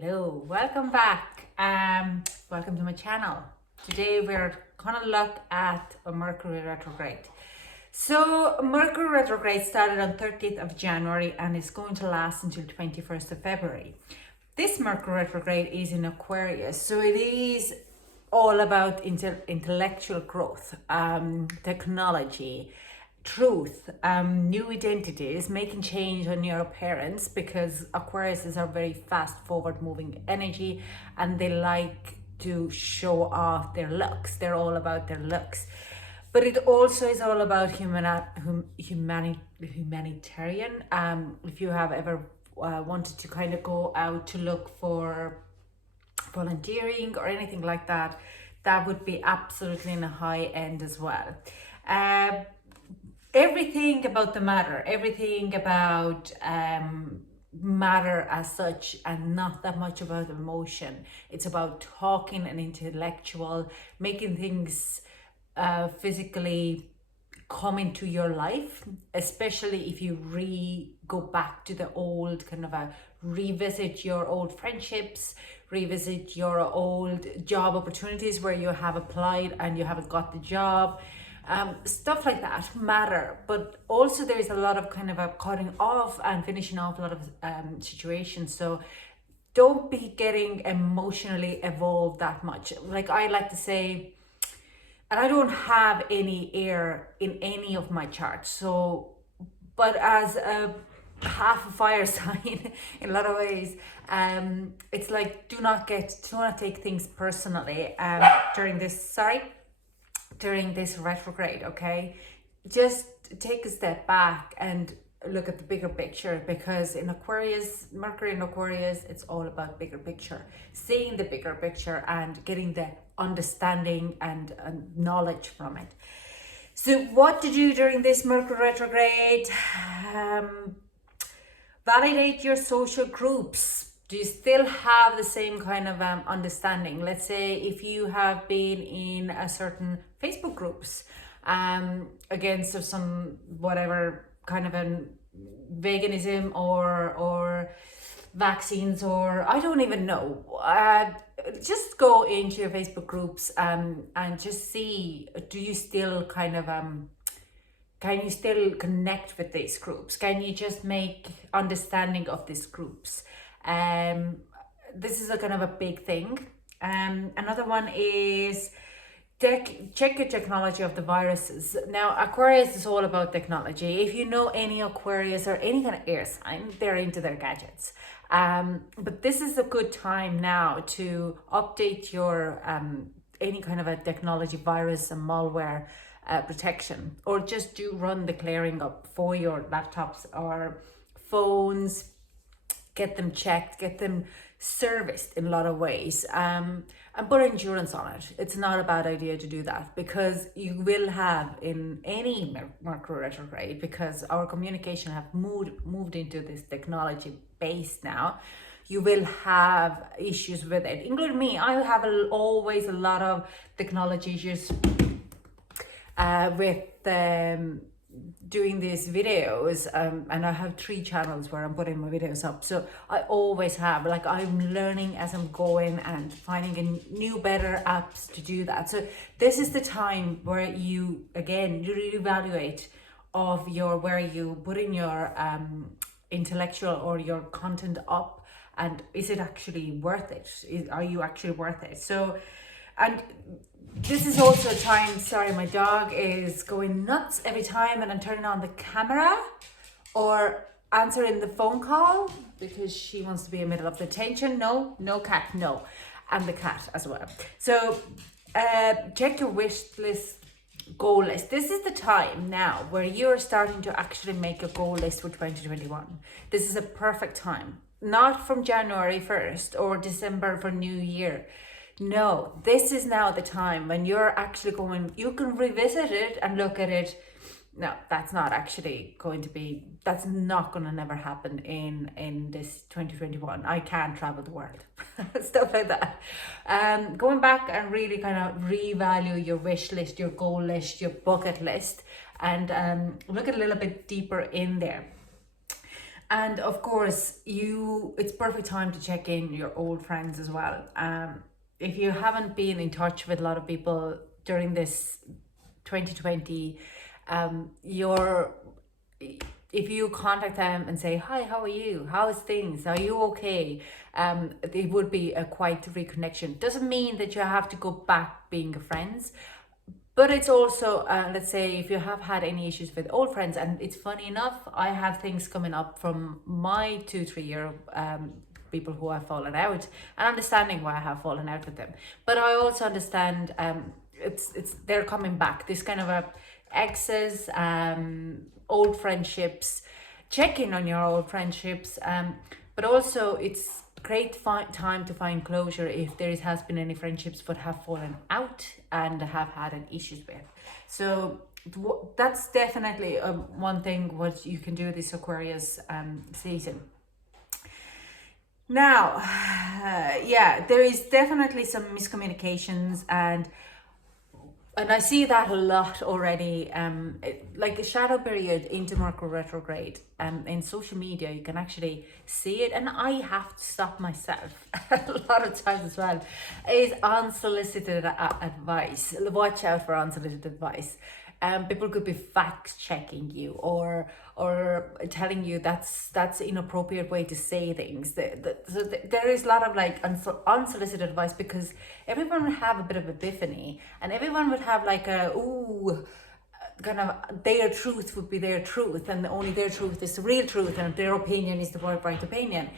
Hello, welcome back. Welcome to my channel. Today we're gonna look at a Mercury retrograde. So Mercury retrograde started on 30th of January and is going to last until 21st of February. This Mercury retrograde is in Aquarius, so it is all about intellectual growth, technology, truth, new identities, making change on your appearance, because Aquariuses are very fast forward moving energy and they like to show off their looks. They're all about their looks. But it also is all about humanitarian. If you have ever wanted to kind of go out to look for volunteering or anything like that, that would be absolutely in a high end as well. Everything about the matter, everything about matter as such, and not that much about emotion. It's about talking and intellectual, making things physically come into your life, especially if you go back to the old kind of revisit your old friendships, revisit your old job opportunities where you have applied and you haven't got the job. Stuff like that matter, but also there's a lot of kind of a cutting off and finishing off a lot of situations. So don't be getting emotionally involved that much. Like I like to say, and I don't have any air in any of my charts, so but as a half a fire sign in a lot of ways, it's like do not take things personally during this retrograde. Okay, just take a step back and look at the bigger picture, because in Aquarius, Mercury in Aquarius, it's all about bigger picture, seeing the bigger picture and getting the understanding and knowledge from it. So what to do during this Mercury retrograde? Validate your social groups. Do you still have the same kind of understanding? Let's say if you have been in a certain Facebook groups against some whatever kind of a veganism or vaccines, or I don't even know, just go into your Facebook groups and just see, do you still kind of can you still connect with these groups? Can you just make understanding of these groups? This is a kind of a big thing. Another one is check your technology of the viruses. Now, Aquarius is all about technology. If you know any Aquarius or any kind of air sign, they're into their gadgets. But this is a good time now to update your any kind of a technology virus and malware protection, or just do run the clearing up for your laptops or phones. Get them checked, get them serviced in a lot of ways, and put endurance on it. It's not a bad idea to do that, because you will have in any Mercury retrograde, because our communication have moved into this technology base now, you will have issues with it, including me. I have always a lot of technology issues with doing these videos, and I have 3 channels where I'm putting my videos up, so I always have, like, I'm learning as I'm going and finding new better apps to do that. So this is the time where you reevaluate of where you put in your intellectual or your content up, and is it actually worth it? Are you actually worth it? So, and this is also a time, sorry, my dog is going nuts every time and I'm turning on the camera or answering the phone call because she wants to be in the middle of the attention. No cat, no. And the cat as well. So check your wish list, goal list. This is the time now where you're starting to actually make a goal list for 2021. This is a perfect time, not from January 1st or December for New Year. No, this is now the time when you're actually you can revisit it and look at it. No, that's not going to never happen in this 2021. I can't travel the world, stuff like that. Going back and really kind of revalue your wish list, your goal list, your bucket list, and look a little bit deeper in there. And of course, it's perfect time to check in your old friends as well. If you haven't been in touch with a lot of people during this 2020, you're if you contact them and say, hi, how are you? How's things? Are you okay? It would be a quite reconnection. Doesn't mean that you have to go back being friends, but it's also, let's say, if you have had any issues with old friends, and it's funny enough, I have things coming up from my 2-3 year people who have fallen out, and understanding why I have fallen out with them. But I also understand it's they're coming back. This kind of a exes, old friendships, check in on your old friendships, but also it's great time to find closure if there has been any friendships but have fallen out and have had an issues with. So that's definitely one thing what you can do this Aquarius season. Now, yeah, there is definitely some miscommunications, and I see that a lot already, like a shadow period into Mercury retrograde. In social media, you can actually see it, and I have to stop myself a lot of times as well, is unsolicited advice. Watch out for unsolicited advice. People could be fact checking you or telling you that's inappropriate way to say things. So there is a lot of like unsolicited advice, because everyone would have a bit of epiphany, and everyone would have like kind of their truth would be their truth, and only their truth is the real truth, and their opinion is the right opinion.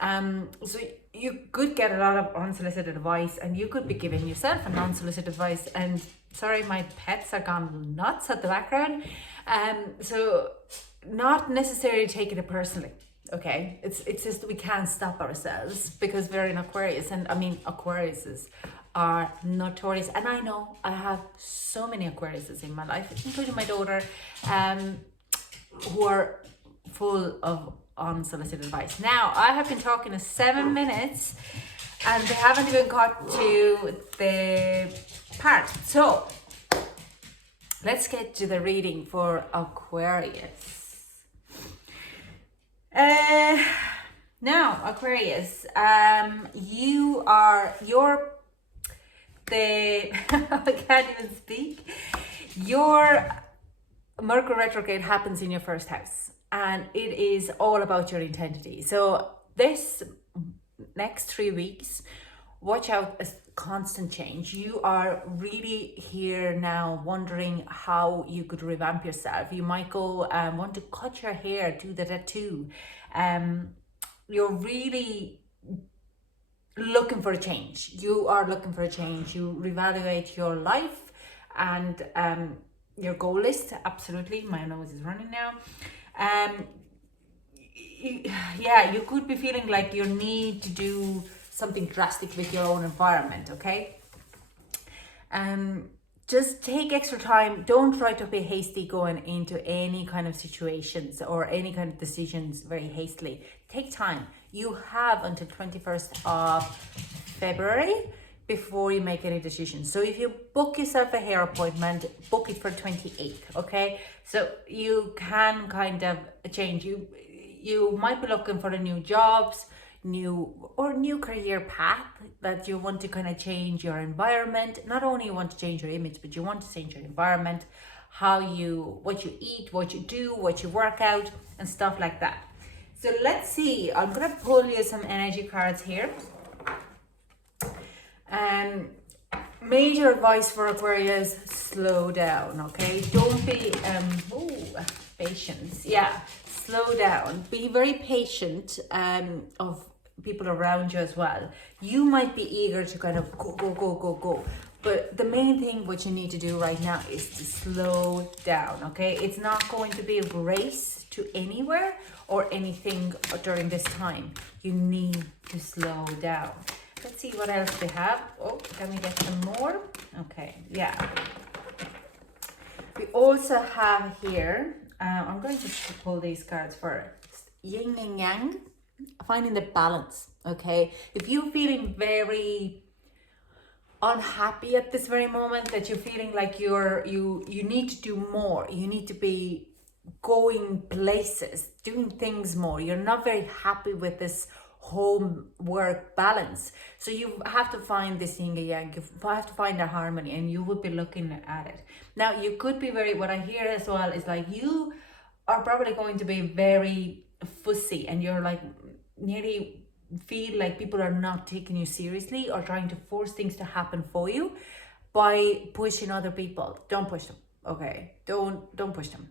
So you could get a lot of unsolicited advice, and you could be giving yourself an unsolicited advice. And sorry, my pets are gone nuts at the background. So not necessarily taking it personally. Okay, it's just we can't stop ourselves because we're in Aquarius, and I mean Aquariuses are notorious, and I know I have so many Aquariuses in my life, including my daughter, who are full of unsolicited advice. Now, I have been talking 7 minutes and they haven't even got to the part. So, let's get to the reading for Aquarius. Now, Aquarius, I can't even speak. Your Mercury retrograde happens in your first house, and it is all about your identity. So this next 3 weeks, watch out, a constant change. You are really here now wondering how you could revamp yourself. You might go want to cut your hair, do the tattoo. You're really looking for a change. You are looking for a change. You reevaluate your life and your goal list. Absolutely, my nose is running now. Yeah, you could be feeling like you need to do something drastic with your own environment. Okay, just take extra time. Don't try to be hasty going into any kind of situations or any kind of decisions very hastily. Take time. You have until 21st of February before you make any decisions. So if you book yourself a hair appointment, book it for 28th, okay? So you can kind of change. You might be looking for the new jobs, new career path, that you want to kind of change your environment. Not only you want to change your image, but you want to change your environment, what you eat, what you do, what you work out, and stuff like that. So let's see, I'm gonna pull you some energy cards here. Major advice for Aquarius, slow down, okay? Don't be, patience, yeah, slow down. Be very patient of people around you as well. You might be eager to kind of go. But the main thing what you need to do right now is to slow down, okay? It's not going to be a race to anywhere or anything during this time. You need to slow down. Let's see what else they have. Oh, can we get some more? Okay, yeah. We also have here, I'm going to pull these cards first. Yin and Yang, finding the balance, okay? If you're feeling very unhappy at this very moment, that you're feeling like you need to do more, you need to be going places, doing things more. You're not very happy with this home work balance. So you have to find this yin and yang, you have to find a harmony, and you would be looking at it. Now, you could be very, what I hear as well is like you are probably going to be very fussy, and you're like nearly feel like people are not taking you seriously or trying to force things to happen for you by pushing other people. Don't push them, okay? Don't push them.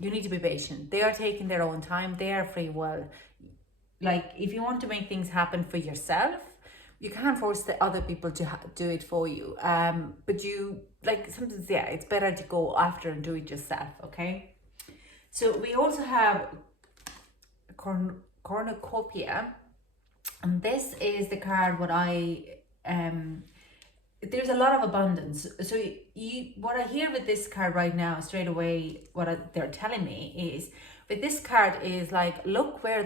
You need to be patient. They are taking their own time. They are free will. Like, if you want to make things happen for yourself, you can't force the other people to do it for you. But you, like, sometimes, yeah, it's better to go after and do it yourself, okay? So we also have cornucopia, and this is the card what there's a lot of abundance. So what I hear with this card right now, straight away, they're telling me is, with this card is like, look where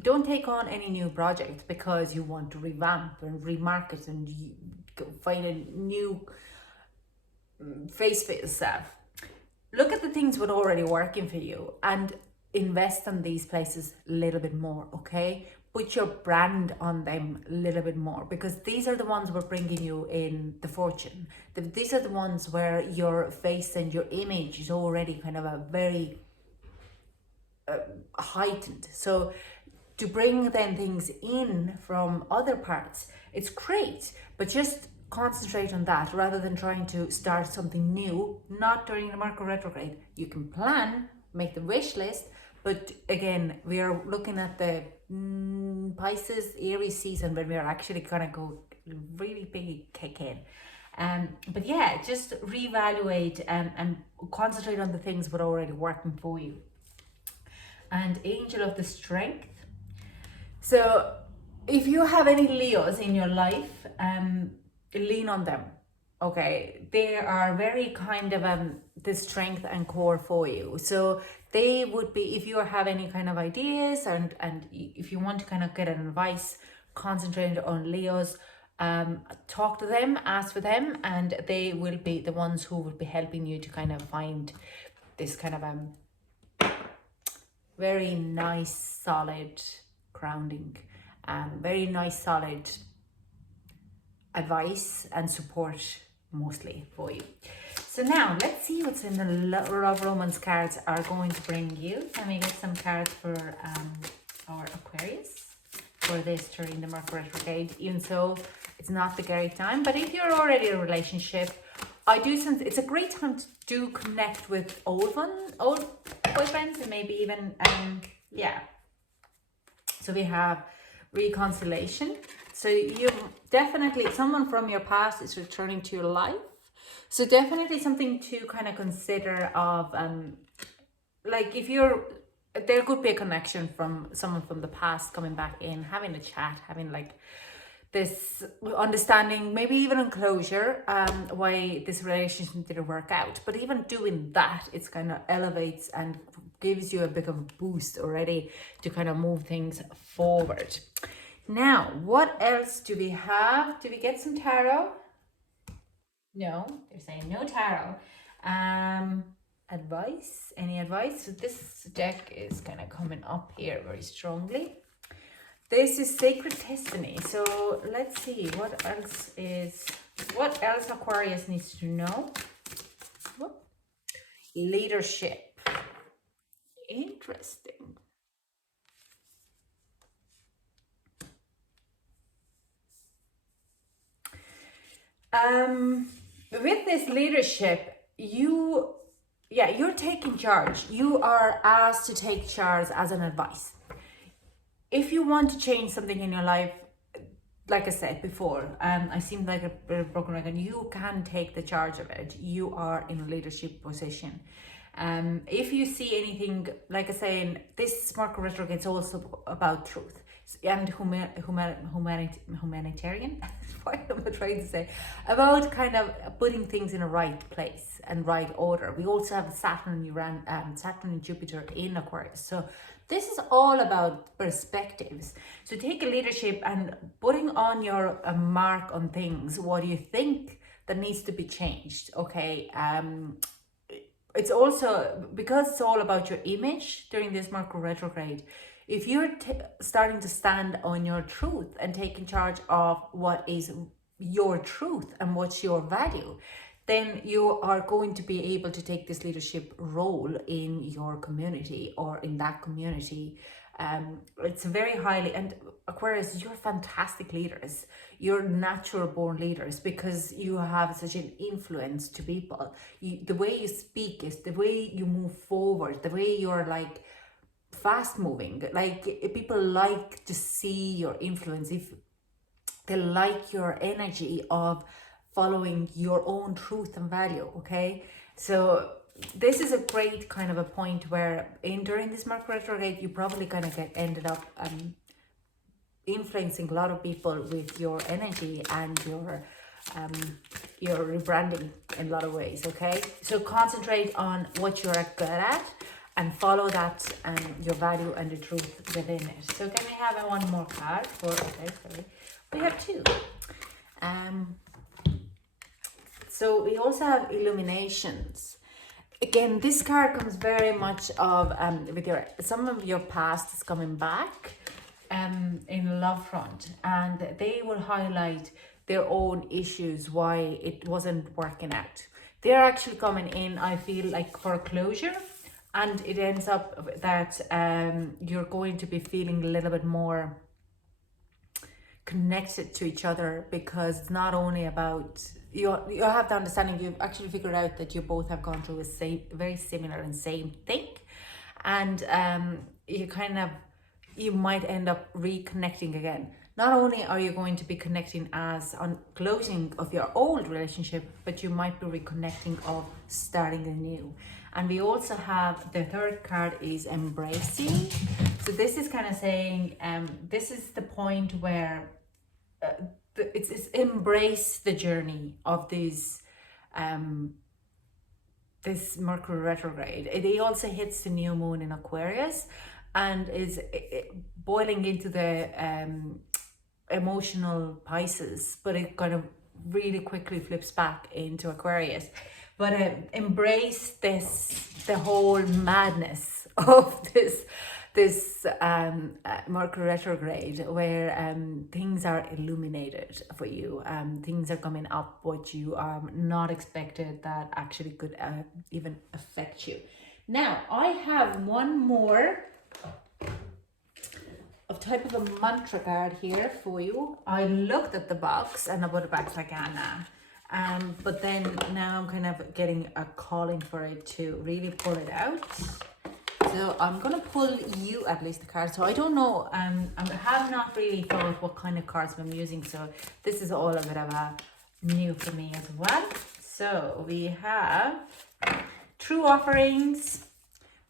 don't take on any new project because you want to revamp and remarket and find a new face for yourself. Look at the things that are already working for you and invest in these places a little bit more, okay? Put your brand on them a little bit more, because these are the ones who are bringing you in the fortune. These are the ones where your face and your image is already kind of a very heightened. So to bring then things in from other parts, it's great, but just concentrate on that rather than trying to start something new, not during the Mercury retrograde. You can plan, make the wish list, but again, we are looking at the Pisces, Aries season when we are actually gonna go really big kick in. But yeah, just reevaluate and concentrate on the things that are already working for you. And Angel of the Strength. So if you have any Leos in your life, lean on them, okay? They are very kind of the strength and core for you. So they would be, if you have any kind of ideas and if you want to kind of get an advice, concentrate on Leos, talk to them, ask for them, and they will be the ones who will be helping you to kind of find this kind of very nice solid grounding, very nice solid advice and support mostly for you. So now let's see what's in the Love Romance cards are going to bring you. Let me get some cards for our Aquarius for this during the Mercury retrograde, even so it's not the great time. But if you're already in a relationship, I do sense it's a great time to do connect with old boyfriends, and maybe even yeah. So we have reconciliation. So you definitely, someone from your past is returning to your life. So definitely something to kind of consider of, like if there could be a connection from someone from the past coming back in, having a chat, having like this understanding, maybe even a closure, why this relationship didn't work out. But even doing that, it's kind of elevates and gives you a bit of a boost already to kind of move things forward. Now, what else do we have? Do we get some tarot? No, they're saying no tarot. Advice? Any advice? So this deck is kind of coming up here very strongly. This is Sacred Destiny. So let's see what else Aquarius needs to know. Whoop. Leadership. Interesting. With this leadership, you're taking charge. You are asked to take charge as an advice. If you want to change something in your life, like I said before, I seem like a bit of broken record, you can take the charge of it. You are in a leadership position. If you see anything, like I say, this Mercury retrograde is also about truth and humanitarian. What am I trying to say? About kind of putting things in a right place and right order. We also have Saturn and Jupiter in Aquarius. So this is all about perspectives. So take a leadership and putting on your mark on things. What do you think that needs to be changed? Okay. it's also because it's all about your image during this Mercury retrograde. If you're starting to stand on your truth and taking charge of what is your truth and what's your value, then you are going to be able to take this leadership role in your community or in that community. It's very highly, and Aquarius, you're fantastic leaders. You're natural born leaders because you have such an influence to people. The way you speak is the way you move forward, the way you're like fast moving. Like people like to see your influence. If they like your energy of following your own truth and value, okay? So this is a great kind of a point where during this Mercury retrograde, you probably kind of ended up influencing a lot of people with your energy and your rebranding in a lot of ways, okay? So concentrate on what you're good at and follow that and your value and the truth within it. So can we have one more card for, okay, sorry. We have two. So we also have illuminations. Again, this card comes very much of with some of your past is coming back in love front, and they will highlight their own issues, why it wasn't working out. They're actually coming in, I feel like, for closure, and it ends up that you're going to be feeling a little bit more connected to each other, because it's not only about you have the understanding, you've actually figured out that you both have gone through a very similar and same thing, and you might end up reconnecting again. Not only are you going to be connecting as on closing of your old relationship, but you might be reconnecting of starting anew. And we also have the third card is embracing. So this is kind of saying this is the point where it's embrace the journey of this Mercury retrograde. It also hits the new moon in Aquarius and is boiling into the emotional Pisces, but it kind of really quickly flips back into Aquarius. But embrace the whole madness of this Mercury retrograde, where things are illuminated for you. Things are coming up what you are not expected that actually could even affect you. Now I have one more of type of a mantra card here for you. I looked at the box and I put it back like Anna. But then now I'm kind of getting a calling for it to really pull it out. So I'm gonna pull you at least the card. So I don't know, I have not really thought what kind of cards I'm using, so this is all a bit of a new for me as well. So we have true offerings.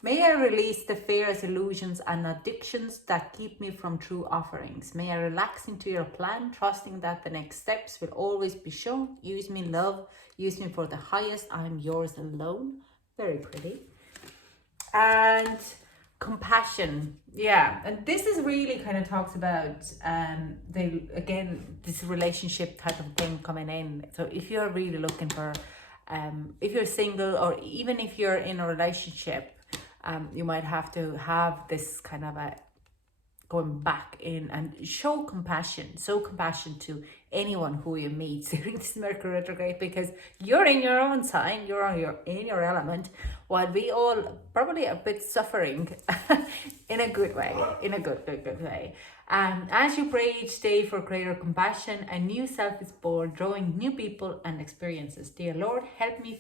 May I release the fears, illusions and addictions that keep me from true offerings. May I relax into your plan, trusting that the next steps will always be shown. Use me, love. Use me for the highest. I am yours alone. Very pretty. And compassion. Yeah. And this is really kind of talks about, this relationship type of thing coming in. So if you're really looking for, if you're single or even if you're in a relationship, you might have to have this kind of a going back in and show compassion to anyone who you meet during this Mercury retrograde, because you're in your own sign, you're in your element, while we all probably a bit suffering in a good way, in a good way. As you pray each day for greater compassion, a new self is born, drawing new people and experiences. Dear Lord, help me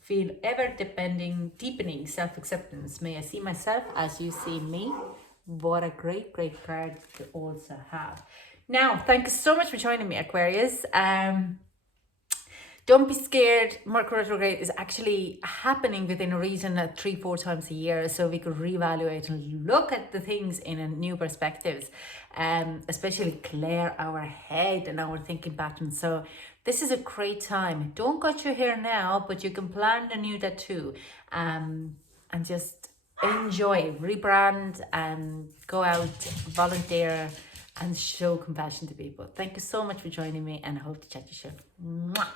feel ever deepening self-acceptance. May I see myself as you see me. What a great card to also have. Now, thank you so much for joining me, Aquarius. Don't be scared. Mercury retrograde is actually happening within a region 3-4 times a year, so we could reevaluate and look at the things in a new perspectives, especially clear our head and our thinking patterns. So this is a great time. Don't cut your hair now, but you can plan a new tattoo, and just enjoy, rebrand, and go out, volunteer, and show compassion to people. Thank you so much for joining me, and I hope to chat to you soon. Mwah.